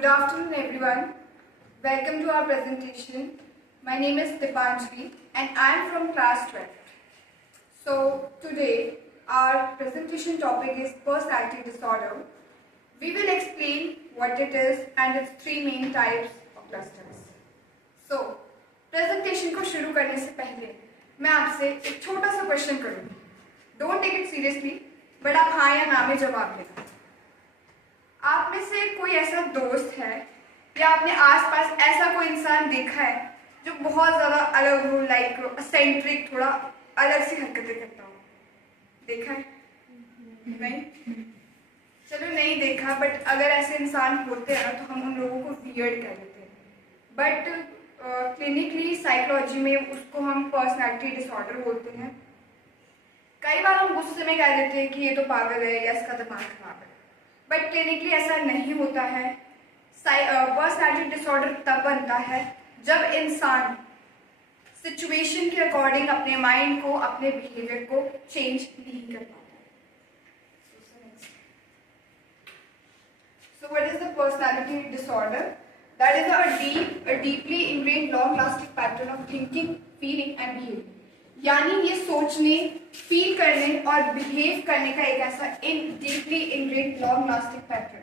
Good afternoon, everyone. Welcome to our presentation. My name is Dipanjali and I am from class 12. So, today our presentation topic is personality disorder. We will explain what it is and its three main types of clusters. So, presentation को शुरू करने से पहले मैं आपसे एक छोटा सा क्वेश्चन करूँगी. Don't take it seriously, but आप हाँ या ना में जवाब देना. आप में से कोई ऐसा दोस्त है या आपने आसपास ऐसा कोई इंसान देखा है जो बहुत ज़्यादा अलग हो, लाइक एसेंट्रिक, थोड़ा अलग सी हरकतें करता हो? देखा है? नहीं? चलो नहीं देखा, बट अगर ऐसे इंसान होते हैं तो हम उन लोगों को वियर्ड कह देते हैं. बट क्लिनिकली साइकोलॉजी में उसको हम पर्सनैलिटी डिसऑर्डर बोलते हैं. कई बार हम गुस्से में कह देते हैं कि ये तो पागल है या इसका दिमाग खराब है, बट क्लिनिकली ऐसा नहीं होता है. पर्सनैलिटी डिसऑर्डर तब बनता है जब इंसान सिचुएशन के अकॉर्डिंग अपने माइंड को, अपने बिहेवियर को चेंज नहीं कर पाता. So what is the personality disorder? That is a deeply ingrained, long-lasting pattern of thinking, feeling and behaving. यानी ये सोचने, फील करने और बिहेव करने का एक ऐसा deeply ingrained long lasting pattern.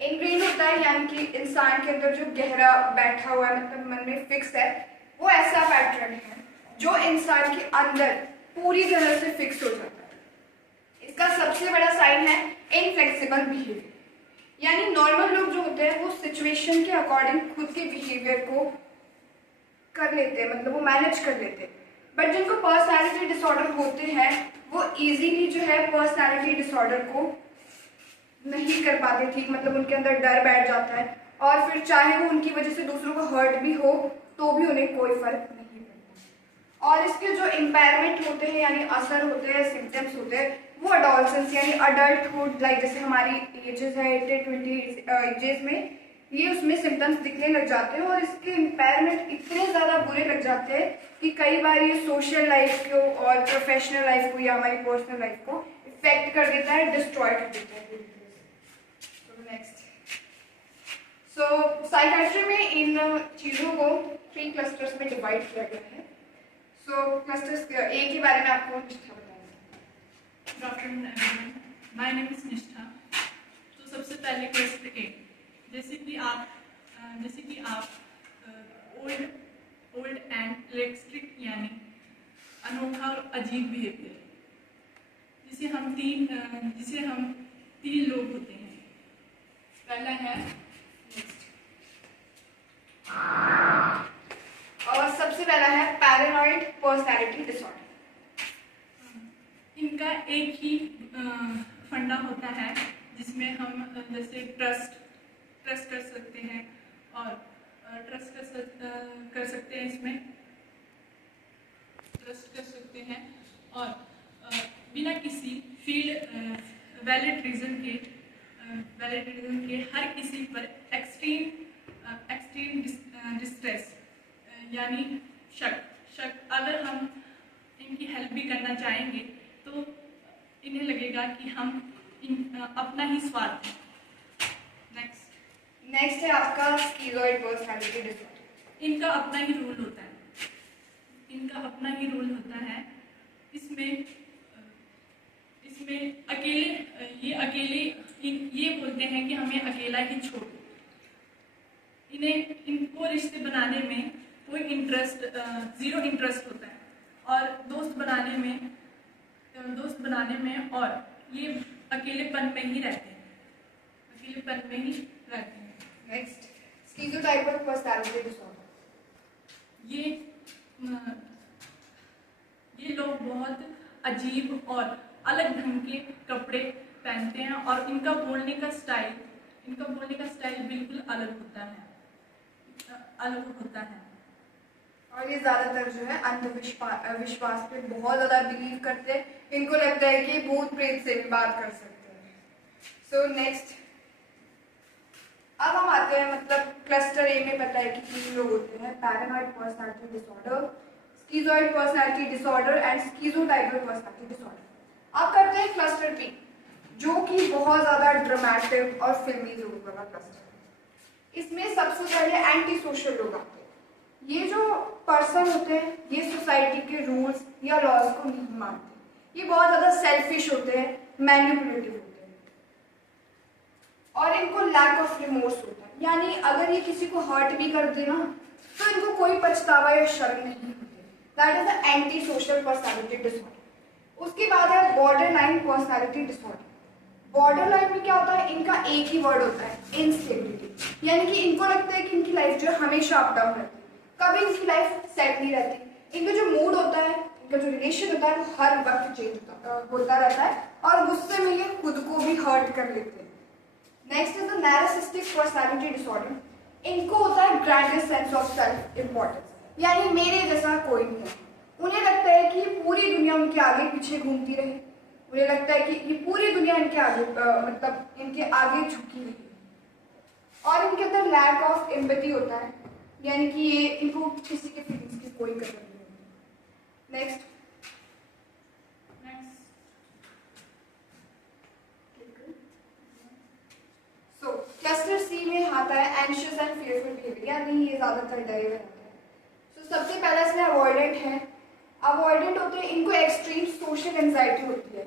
Ingrained होता है यानी कि इंसान के अंदर जो गहरा बैठा हुआ है, मतलब मन में फिक्स है, वो ऐसा पैटर्न है जो इंसान के अंदर पूरी तरह से फिक्स हो जाता है. इसका सबसे बड़ा साइन है इनफ्लेक्सिबल बिहेवियर. यानी नॉर्मल लोग जो होते हैं वो सिचुएशन के अकॉर्डिंग खुद के बिहेवियर को कर लेते हैं, मतलब वो मैनेज कर लेते हैं. बट जिनको पर्सनैलिटी डिसऑर्डर होते हैं वो इजीली जो है पर्सनैलिटी डिसऑर्डर को नहीं कर पाते ठीक, मतलब उनके अंदर डर बैठ जाता है और फिर चाहे वो उनकी वजह से दूसरों को हर्ट भी हो तो भी उन्हें कोई फर्क नहीं पड़ता. और इसके जो इम्पेयरमेंट होते हैं यानी असर होते हैं, सिम्टम्स होते हैं, वो अडोलसेंस यानी अडल्टहुड, लाइक जैसे हमारी एजेस है 18-20 एजेस में, ये उसमें सिम्टम्स दिखने लग जाते हैं और इसके इम्पेयरमेंट इतने ज़्यादा बुरे लग जाते हैं कि कई बार ये सोशल लाइफ को और प्रोफेशनल लाइफ को या हमारी पर्सनल लाइफ को इफेक्ट कर देता है, डिस्ट्रॉय कर देता है. नेक्स्ट, सो साइकियाट्री में इन चीज़ों को 3 क्लस्टर्स में डिवाइड किया गया है. सो क्लस्टर्स ए के बारे में आपको निष्ठा बताएंगे. Good afternoon everyone, my name is निष्ठा. तो सबसे पहले क्लस्टर ए, जैसे कि आप ओल्ड एंड इलेक्ट्रिक यानी अनोखा और अजीब बिहेवियर, जिसे हम तीन लोग होते हैं. पहला है और सबसे पहला है पैरानॉइड पर्सनैलिटी डिसऑर्डर. इनका एक ही फंडा होता है जिसमें हम जैसे ट्रस्ट कर सकते हैं और कर सकते हैं, इसमें ट्रस्ट कर सकते हैं और बिना किसी वैलिड रीज़न के हर किसी पर एक्सट्रीम डिस्ट्रेस यानी शक अगर हम इनकी हेल्प भी करना चाहेंगे तो इन्हें लगेगा कि हम अपना ही स्वार्थ है. नेक्स्ट है आपका स्कीज़ॉइड पर्सनैलिटी डिसऑर्डर. इनका अपना ही रूल होता है. इसमें अकेले ये बोलते हैं कि हमें अकेला ही छोड़. इनको रिश्ते बनाने में कोई ज़ीरो इंटरेस्ट होता है और दोस्त बनाने में और ये अकेलेपन में ही रहते हैं. Next, schizotypal personality disorder. ये लोग बहुत अजीब और अलग ढंग के कपड़े पहनते हैं और इनका बोलने का स्टाइल बिल्कुल अलग होता है. और ये ज़्यादातर जो है अंधविश्वास पे बहुत ज़्यादा बिलीव करते हैं. इनको लगता है कि भूत प्रेत से भी बात कर सकते हैं. सो नेक्स्ट, अब हम आते हैं, मतलब क्लस्टर ए में पता है कि 3 लोग होते हैं: paranoid personality disorder, schizoid personality disorder and schizotypal personality disorder. अब करते हैं क्लस्टर बी, जो कि बहुत ज़्यादा ड्रामेटिक और फिल्मी जरूर वाला क्लस्टर. इसमें सबसे पहले एंटी सोशल लोग आते हैं। ये जो पर्सन होते हैं ये सोसाइटी के रूल्स या लॉज को नहीं मानते, ये बहुत ज़्यादा सेल्फिश होते हैं, मैनिपुलेटिव होते हैं और इनको लैक ऑफ रिमोर्स होता है। यानी अगर ये किसी को हर्ट भी कर दे ना तो इनको कोई पछतावा या शर्म नहीं होती। That is the anti social personality disorder. उसके बाद है border line personality disorder. Border line में क्या होता है, इनका एक ही वर्ड होता है, इनस्टेबिलिटी। यानी कि इनको लगता है कि इनकी लाइफ जो है हमेशा अप डाउन रहती है, कभी इनकी लाइफ सेट नहीं रहती। इनका जो मूड होता है, इनका जो रिलेशन होता है वो हर वक्त चेंज होता रहता है और गुस्से में ये खुद को भी हर्ट कर लेते हैं। Next is the narcissistic personality disorder. इनको होता है grandest sense of self importance, यानी मेरे जैसा कोई नहीं है। उन्हें लगता है कि पूरी दुनिया उनके आगे पीछे घूमती रहे, उन्हें लगता है कि ये पूरी दुनिया इनके आगे मतलब इनके आगे झुकी रही है। और इनके अंदर लैक ऑफ एम्पैथी होता है, यानी कि ये इनको किसी के फीलिंग्स की कोई कदर नहीं होती। नेक्स्ट सो क्लस्टर सी में आता है एंशियस एंड फियरफुल बिहेवियर, यानी ये ज्यादातर डरे हुए रहते हैं। सो सबसे पहला इसमें अवॉइडेंट है। अवॉइडेंट होते हैं, इनको एक्सट्रीम सोशल एंजाइटी होती है,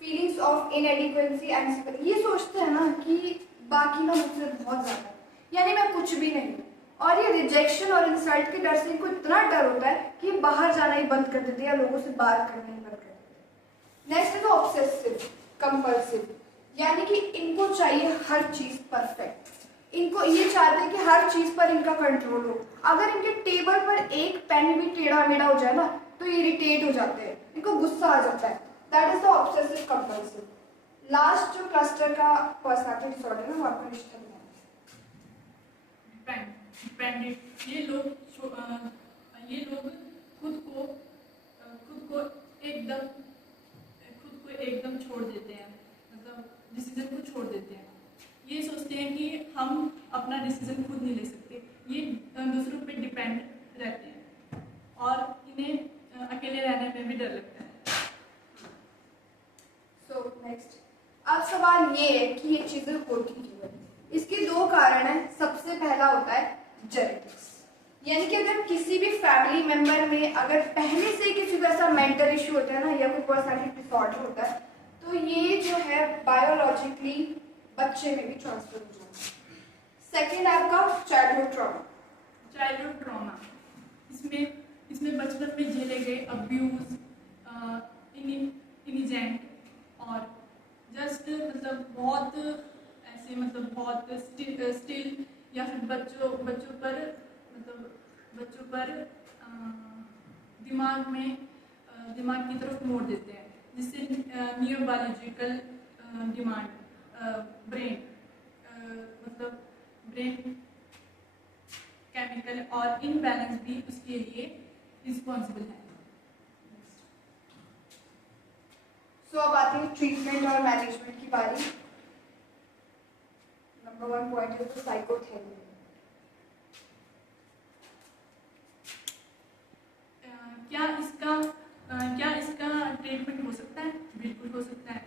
फीलिंग्स ऑफ इनएडिक्वेंसी एंड सिंपैथी। ये सोचते हैं ना कि बाकी ना मुझसे बहुत ज्यादा है, यानी मैं कुछ भी नहीं हूँ। और ये रिजेक्शन और इंसल्ट के डर से इनको इतना डर होता है कि बाहर जाना ही बंद कर देते हैं या लोगों से बात करना ही बंद कर देते हैं। नेक्स्ट है ऑब्सेसिव कंपल्सिव, यानी कि इनको चाहिए हर चीज परफेक्ट। इनको ये चाहते हैं कि हर चीज पर इनका कंट्रोल हो। अगर इनके टेबल पर एक पेन भी टेढ़ा मेढ़ा हो जाए ना तो इरिटेट हो जाते हैं, इनको गुस्सा आ जाता है। That is the obsessive compulsive. Last जो क्लस्टर का पर्सनैलिटी डिसऑर्डर है वो आपको रिश्ता में डिपेंडेंट। ये लोग खुद को एकदम छोड़ देते हैं, मतलब डिसीजन को छोड़ देते हैं। ये सोचते हैं कि हम अपना डिसीजन खुद नहीं ले सकते, ये दूसरों पे डिपेंड रहते हैं और इन्हें अकेले रहने में भी डर लगता है। सो नेक्स्ट, अब सवाल ये है कि ये चीजें होती क्यों है। इसके दो कारण हैं। सबसे पहला होता है जेनेटिक्स, यानी कि अगर किसी भी फैमिली मेंबर में अगर पहले से किसी को ऐसा मेंटल इश्यू होता है ना या कोई पर्सनैलिटी डिसऑर्डर होता है तो ये जो है बायोलॉजिकली बच्चे में भी ट्रांसफर हो जाता है। सेकेंड आपका चाइल्डहुड ट्रॉमा। इसमें बचपन में झेले गए अब्यूज, इनिजेंट और जस्ट मतलब बहुत ऐसे मतलब बहुत स्टिल या फिर बच्चों पर दिमाग की तरफ मोड़ देते हैं, जिससे न्यूरोबायोलॉजिकल डिमांड ब्रेन केमिकल और इनबैलेंस भी उसके लिए रिस्पॉन्सिबल है। सो अब आती है ट्रीटमेंट और मैनेजमेंट की बारी। Number 1 point is psychotherapy. क्या इसका ट्रीटमेंट हो सकता है? बिल्कुल हो सकता है।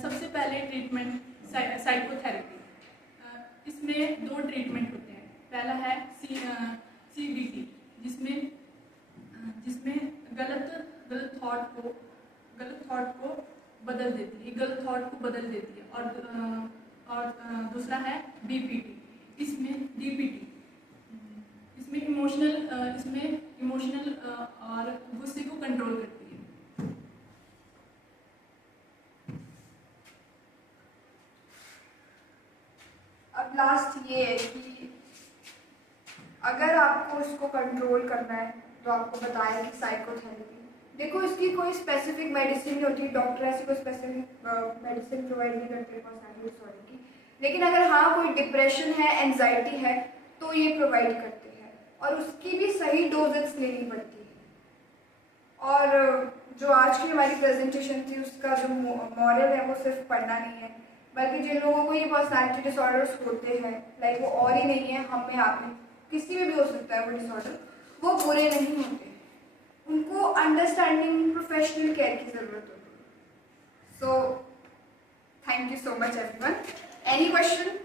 सबसे पहले ट्रीटमेंट साइकोथेरेपी। इसमें 2 ट्रीटमेंट होते हैं। पहला है CBT, जिसमें गलत थॉट को बदल देती है, और दूसरा है BPT, इसमें DPT, इसमें इमोशनल और गुस्से को कंट्रोल करती है। अब लास्ट ये है कि अगर आपको इसको कंट्रोल करना है तो आपको बताया कि साइकोथेरेपी। देखो इसकी कोई स्पेसिफिक मेडिसिन नहीं होती, डॉक्टर ऐसी कोई स्पेसिफिक मेडिसिन प्रोवाइड नहीं करते पर्सनैलिटी डिसऑर्डर की। लेकिन अगर हाँ कोई डिप्रेशन है, एंजाइटी है तो ये प्रोवाइड करते हैं और उसकी भी सही डोजेस लेनी पड़ती है। और जो आज की हमारी प्रेजेंटेशन थी उसका जो मॉरल है वो सिर्फ पढ़ना नहीं है, बल्कि जिन लोगों को ये पर्सनैलिटी डिसऑर्डर्स होते हैं, लाइक वो और ही नहीं है, हम में आप में किसी में भी हो सकता है वो डिसऑर्डर, वो बुरे नहीं होते, उनको अंडरस्टैंडिंग प्रोफेशनल केयर की जरूरत होती है। So thank you so much everyone. Any question?